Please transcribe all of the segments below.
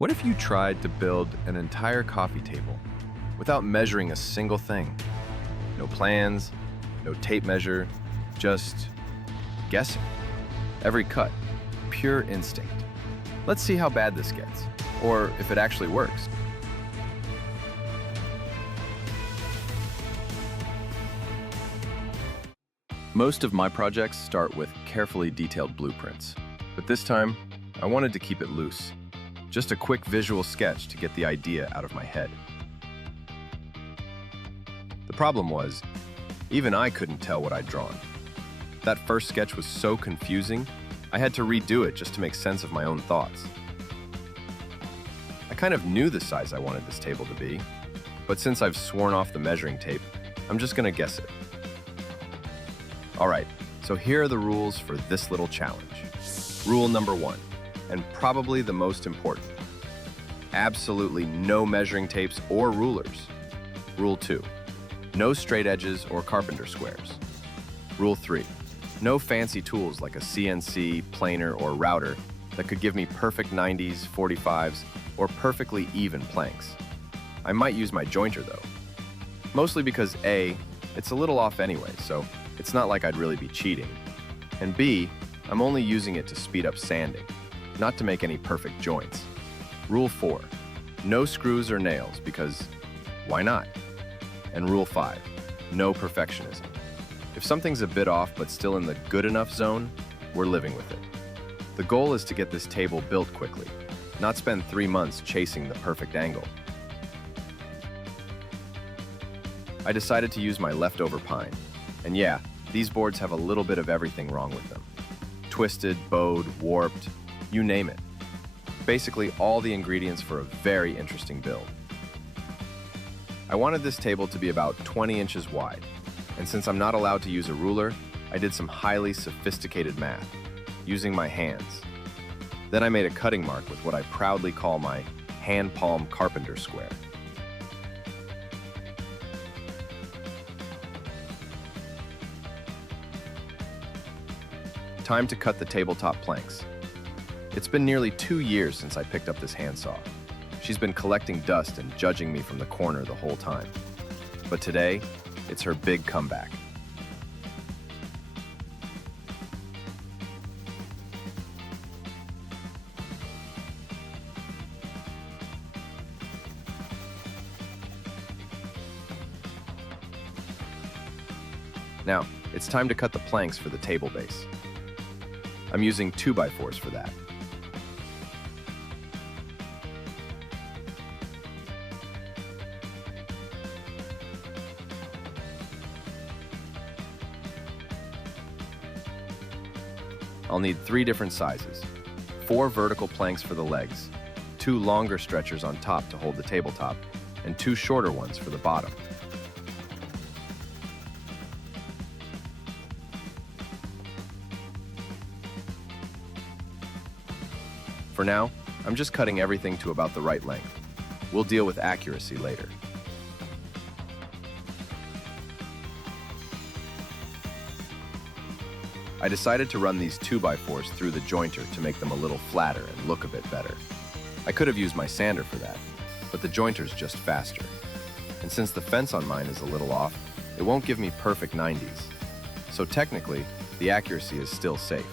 What if you tried to build an entire coffee table without measuring a single thing? No plans, no tape measure, just guessing. Every cut, pure instinct. Let's see how bad this gets, or if it actually works. Most of my projects start with carefully detailed blueprints, but this time, I wanted to keep it loose. Just a quick visual sketch to get the idea out of my head. The problem was, even I couldn't tell what I'd drawn. That first sketch was so confusing, I had to redo it just to make sense of my own thoughts. I kind of knew the size I wanted this table to be, but since I've sworn off the measuring tape, I'm just gonna guess it. Alright, so here are the rules for this little challenge. Rule number 1, and probably the most important. Absolutely no measuring tapes or rulers. Rule 2, no straight edges or carpenter squares. Rule 3, no fancy tools like a CNC, planer, or router that could give me perfect 90s, 45s, or perfectly even planks. I might use my jointer though. Mostly because A, it's a little off anyway, so it's not like I'd really be cheating. And B, I'm only using it to speed up sanding, not to make any perfect joints. Rule 4, no screws or nails because why not? And Rule 5, no perfectionism. If something's a bit off but still in the good enough zone, we're living with it. The goal is to get this table built quickly, not spend 3 months chasing the perfect angle. I decided to use my leftover pine. And yeah, these boards have a little bit of everything wrong with them. Twisted, bowed, warped, you name it. Basically all the ingredients for a very interesting build. I wanted this table to be about 20 inches wide, and since I'm not allowed to use a ruler, I did some highly sophisticated math, using my hands. Then I made a cutting mark with what I proudly call my hand palm carpenter square. Time to cut the tabletop planks. It's been nearly 2 years since I picked up this handsaw. She's been collecting dust and judging me from the corner the whole time. But today, it's her big comeback. Now, it's time to cut the planks for the table base. I'm using 2x4s for that. I'll need 3 different sizes, 4 vertical planks for the legs, 2 longer stretchers on top to hold the tabletop, and 2 shorter ones for the bottom. For now, I'm just cutting everything to about the right length. We'll deal with accuracy later. I decided to run these 2x4s through the jointer to make them a little flatter and look a bit better. I could have used my sander for that, but the jointer's just faster. And since the fence on mine is a little off, it won't give me perfect 90s. So technically, the accuracy is still safe.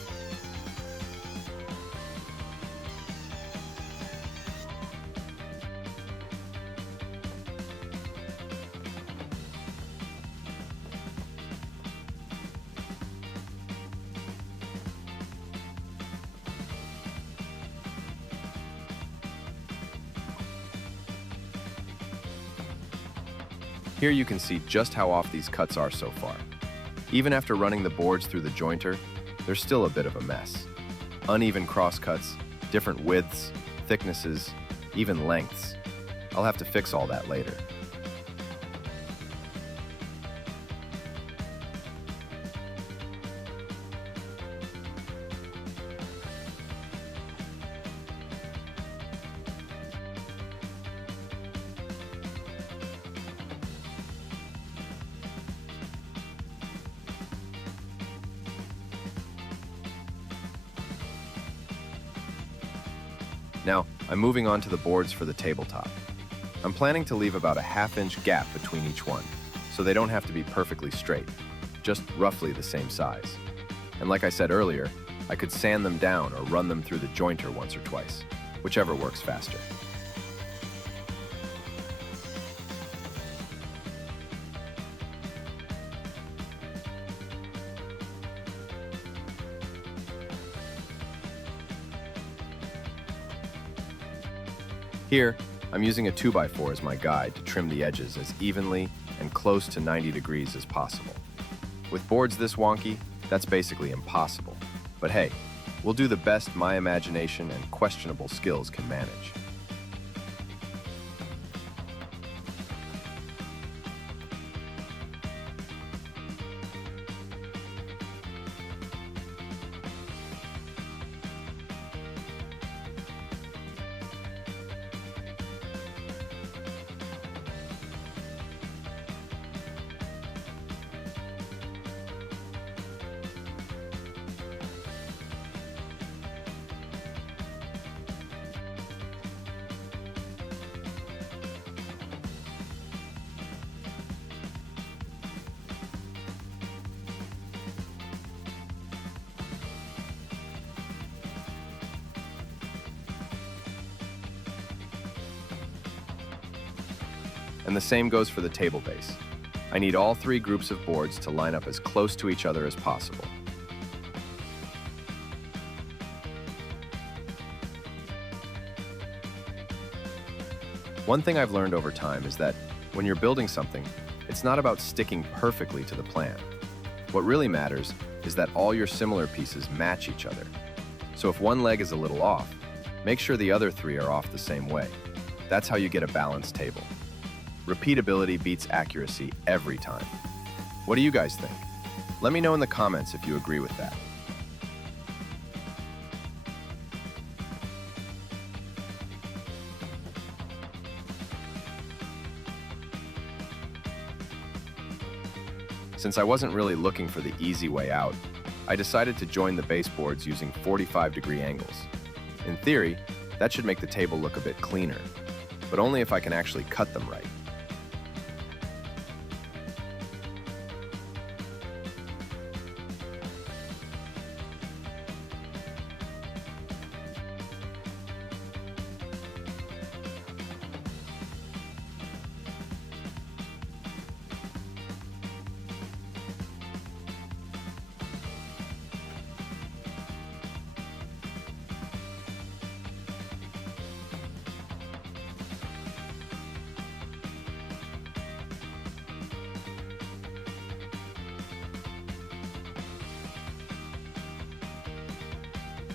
Here you can see just how off these cuts are so far. Even after running the boards through the jointer, there's still a bit of a mess. Uneven cross cuts, different widths, thicknesses, even lengths. I'll have to fix all that later. Now, I'm moving on to the boards for the tabletop. I'm planning to leave about a half-inch gap between each one, so they don't have to be perfectly straight, just roughly the same size. And like I said earlier, I could sand them down or run them through the jointer once or twice, whichever works faster. Here, I'm using a 2x4 as my guide to trim the edges as evenly and close to 90 degrees as possible. With boards this wonky, that's basically impossible. But hey, we'll do the best my imagination and questionable skills can manage. And the same goes for the table base. I need all three groups of boards to line up as close to each other as possible. One thing I've learned over time is that when you're building something, it's not about sticking perfectly to the plan. What really matters is that all your similar pieces match each other. So if one leg is a little off, make sure the other three are off the same way. That's how you get a balanced table. Repeatability beats accuracy every time. What do you guys think? Let me know in the comments if you agree with that. Since I wasn't really looking for the easy way out, I decided to join the baseboards using 45-degree angles. In theory, that should make the table look a bit cleaner, but only if I can actually cut them right.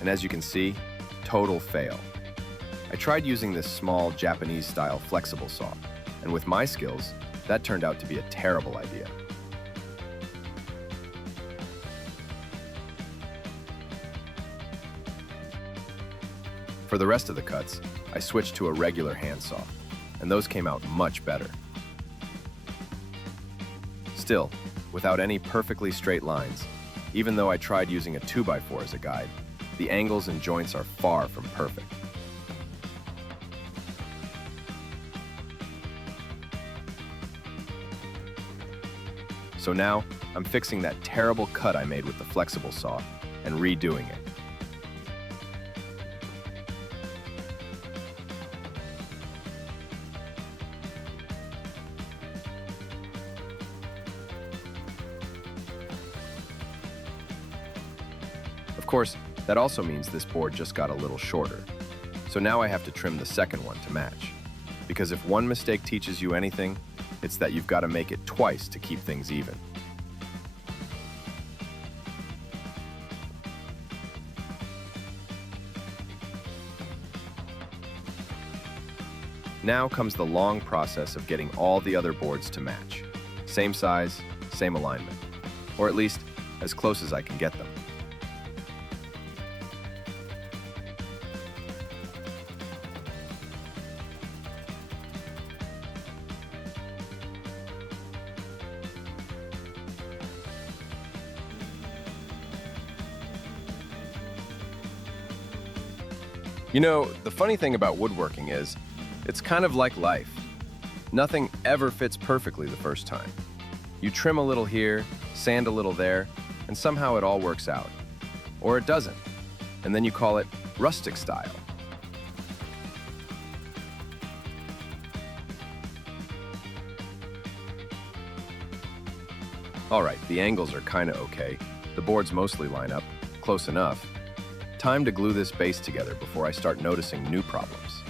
And as you can see, total fail. I tried using this small Japanese-style flexible saw, and with my skills, that turned out to be a terrible idea. For the rest of the cuts, I switched to a regular handsaw, and those came out much better. Still, without any perfectly straight lines, even though I tried using a 2x4 as a guide, the angles and joints are far from perfect. So now, I'm fixing that terrible cut I made with the flexible saw and redoing it. Of course, that also means this board just got a little shorter. So now I have to trim the second one to match. Because if one mistake teaches you anything, it's that you've got to make it twice to keep things even. Now comes the long process of getting all the other boards to match. Same size, same alignment. Or at least, as close as I can get them. You know, the funny thing about woodworking is, it's kind of like life. Nothing ever fits perfectly the first time. You trim a little here, sand a little there, and somehow it all works out. Or it doesn't, and then you call it rustic style. All right, the angles are kinda okay. The boards mostly line up, close enough. Time to glue this base together before I start noticing new problems.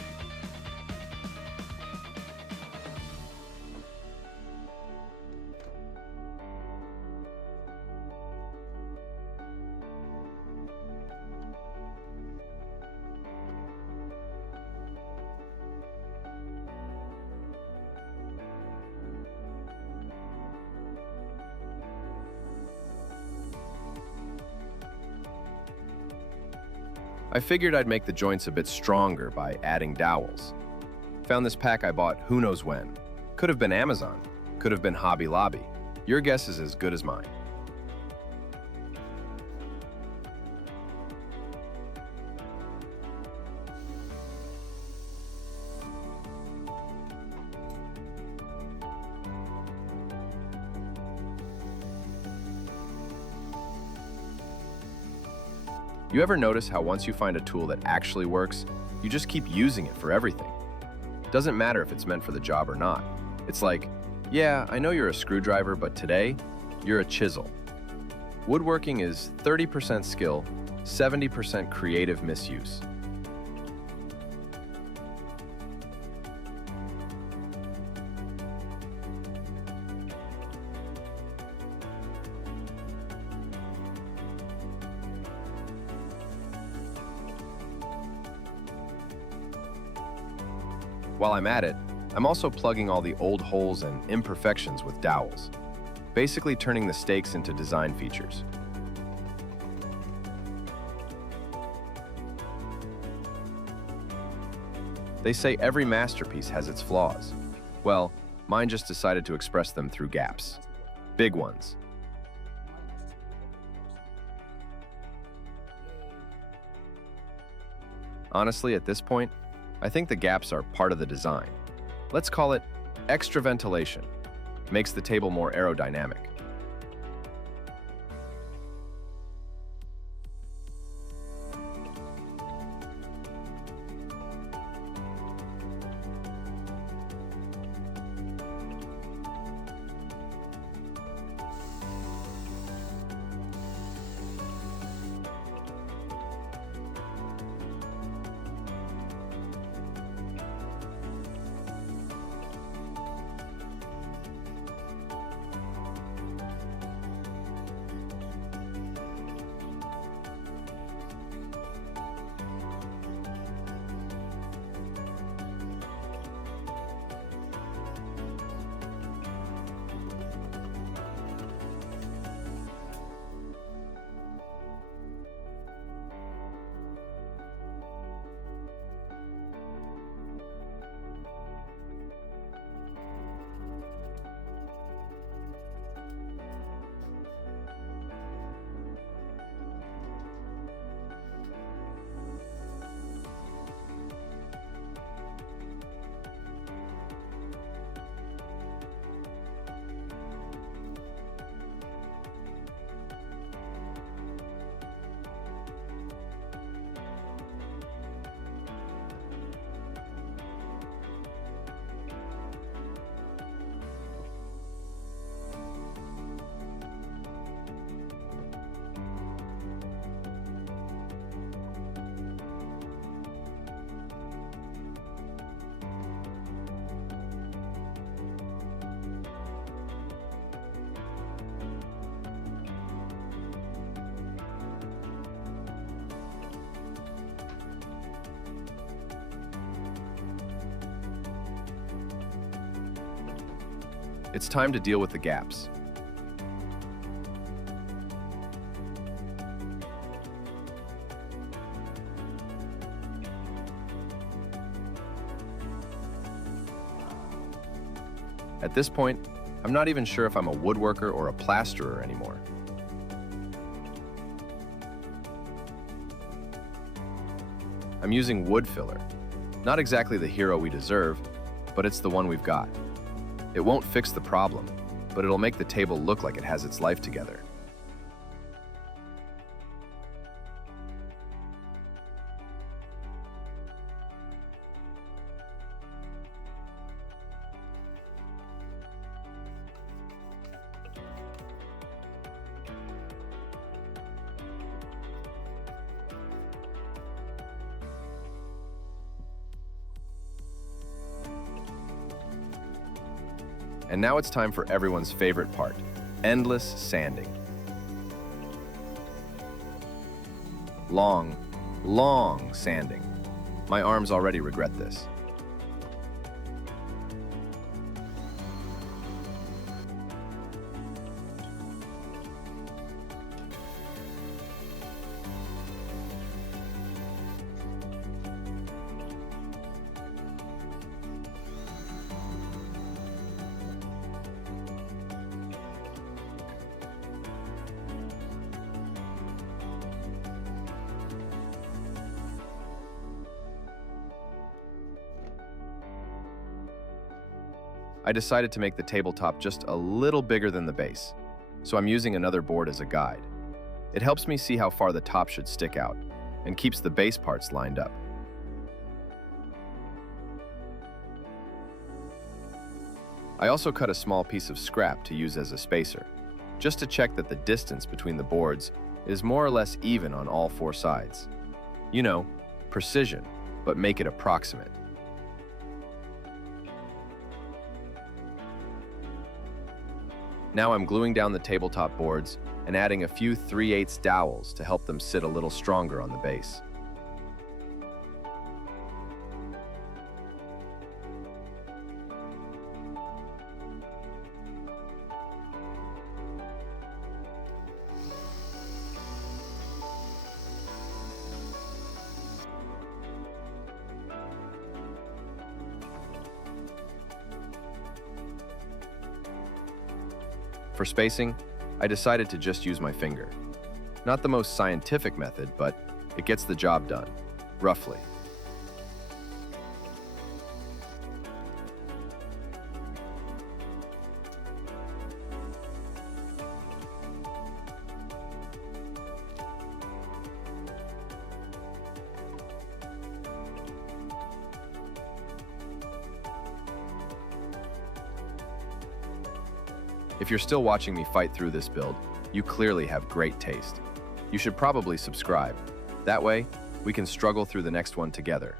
I figured I'd make the joints a bit stronger by adding dowels. Found this pack I bought who knows when. Could have been Amazon, could have been Hobby Lobby. Your guess is as good as mine. You ever notice how once you find a tool that actually works, you just keep using it for everything? Doesn't matter if it's meant for the job or not. It's like, yeah, I know you're a screwdriver, but today, you're a chisel. Woodworking is 30% skill, 70% creative misuse. While I'm at it, I'm also plugging all the old holes and imperfections with dowels, basically turning the stakes into design features. They say every masterpiece has its flaws. Well, mine just decided to express them through gaps. Big ones. Honestly, at this point, I think the gaps are part of the design. Let's call it extra ventilation. Makes the table more aerodynamic. It's time to deal with the gaps. At this point, I'm not even sure if I'm a woodworker or a plasterer anymore. I'm using wood filler. Not exactly the hero we deserve, but it's the one we've got. It won't fix the problem, but it'll make the table look like it has its life together. And now it's time for everyone's favorite part, endless sanding. Long, long sanding. My arms already regret this. I decided to make the tabletop just a little bigger than the base, so I'm using another board as a guide. It helps me see how far the top should stick out and keeps the base parts lined up. I also cut a small piece of scrap to use as a spacer, just to check that the distance between the boards is more or less even on all four sides. You know, precision, but make it approximate. Now I'm gluing down the tabletop boards and adding a few 3/8 dowels to help them sit a little stronger on the base. For spacing, I decided to just use my finger. Not the most scientific method, but it gets the job done, roughly. If you're still watching me fight through this build, you clearly have great taste. You should probably subscribe. That way, we can struggle through the next one together.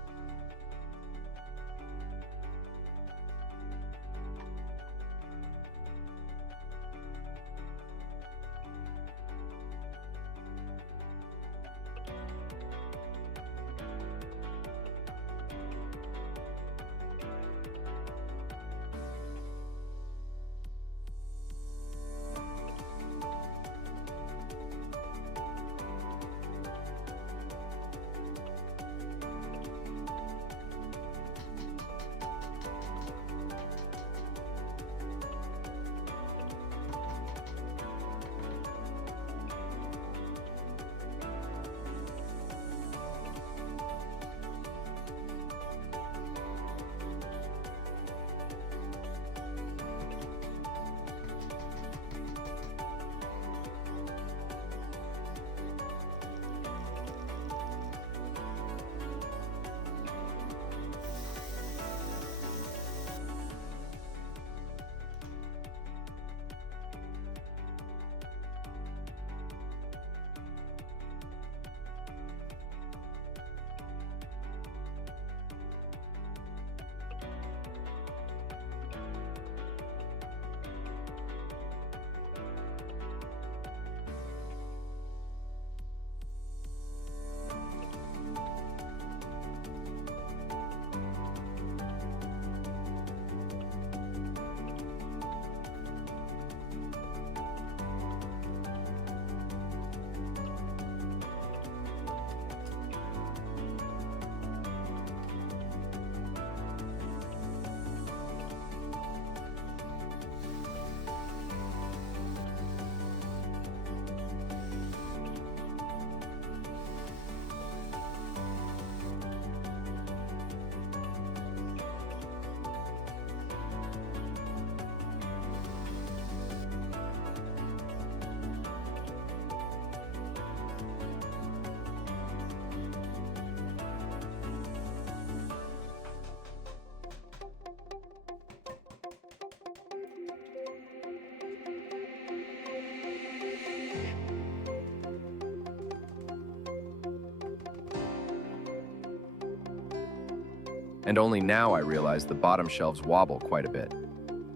And only now I realize the bottom shelves wobble quite a bit.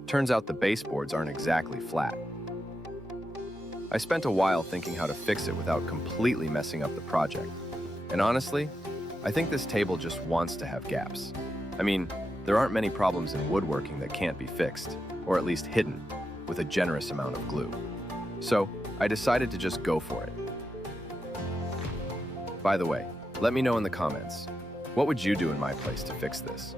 Turns out the baseboards aren't exactly flat. I spent a while thinking how to fix it without completely messing up the project. And honestly, I think this table just wants to have gaps. I mean, there aren't many problems in woodworking that can't be fixed, or at least hidden, with a generous amount of glue. So, I decided to just go for it. By the way, let me know in the comments, what would you do in my place to fix this?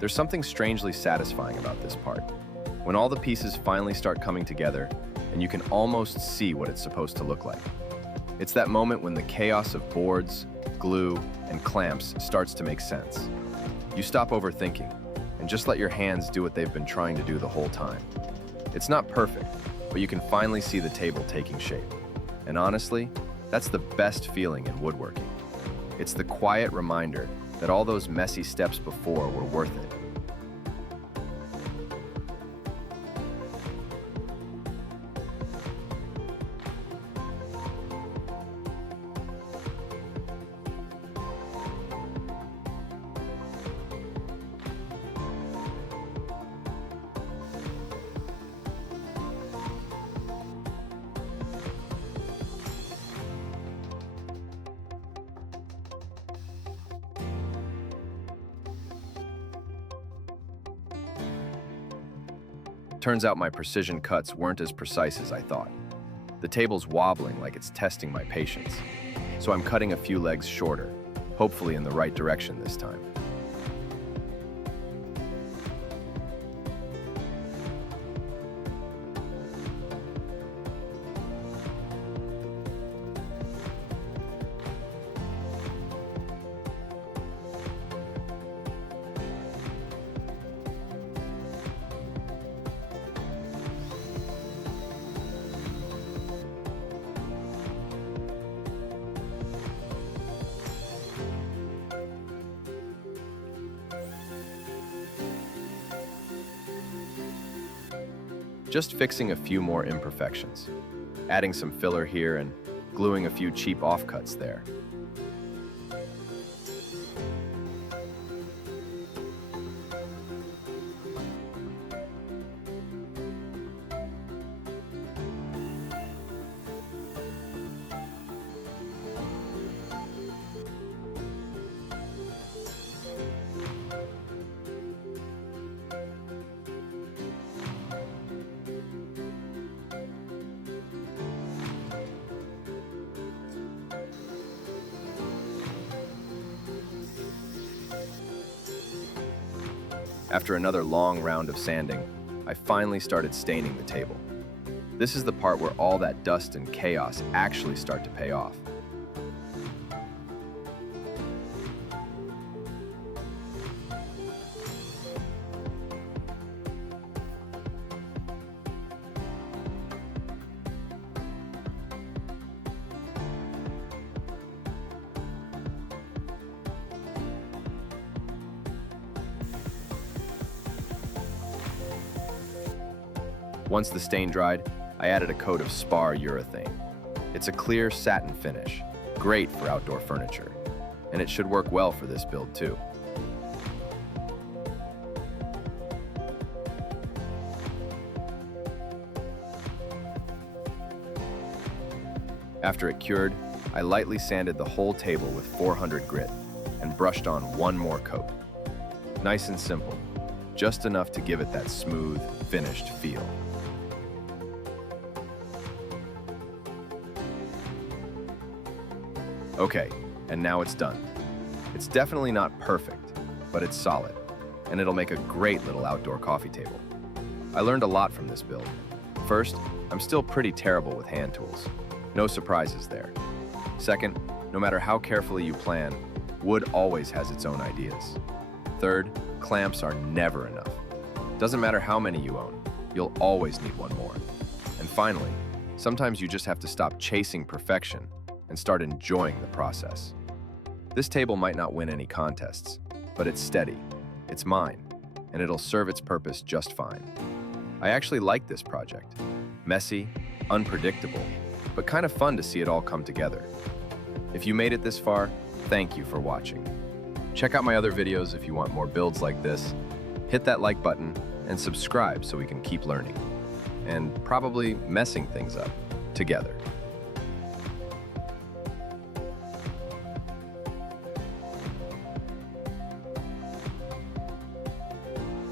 There's something strangely satisfying about this part. When all the pieces finally start coming together and you can almost see what it's supposed to look like. It's that moment when the chaos of boards, glue, and clamps starts to make sense. You stop overthinking and just let your hands do what they've been trying to do the whole time. It's not perfect, but you can finally see the table taking shape. And honestly, that's the best feeling in woodworking. It's the quiet reminder that all those messy steps before were worth it. Turns out my precision cuts weren't as precise as I thought. The table's wobbling like it's testing my patience, so I'm cutting a few legs shorter, hopefully in the right direction this time. Just fixing a few more imperfections, adding some filler here and gluing a few cheap offcuts there. After another long round of sanding, I finally started staining the table. This is the part where all that dust and chaos actually start to pay off. Once the stain dried, I added a coat of spar urethane. It's a clear satin finish, great for outdoor furniture, and it should work well for this build too. After it cured, I lightly sanded the whole table with 400 grit and brushed on one more coat. Nice and simple, just enough to give it that smooth, finished feel. Okay, and now it's done. It's definitely not perfect, but it's solid, and it'll make a great little outdoor coffee table. I learned a lot from this build. First, I'm still pretty terrible with hand tools. No surprises there. Second, no matter how carefully you plan, wood always has its own ideas. Third, clamps are never enough. Doesn't matter how many you own, you'll always need one more. And finally, sometimes you just have to stop chasing perfection and start enjoying the process. This table might not win any contests, but it's steady, it's mine, and it'll serve its purpose just fine. I actually like this project. Messy, unpredictable, but kind of fun to see it all come together. If you made it this far, thank you for watching. Check out my other videos if you want more builds like this. Hit that like button and subscribe so we can keep learning and probably messing things up together.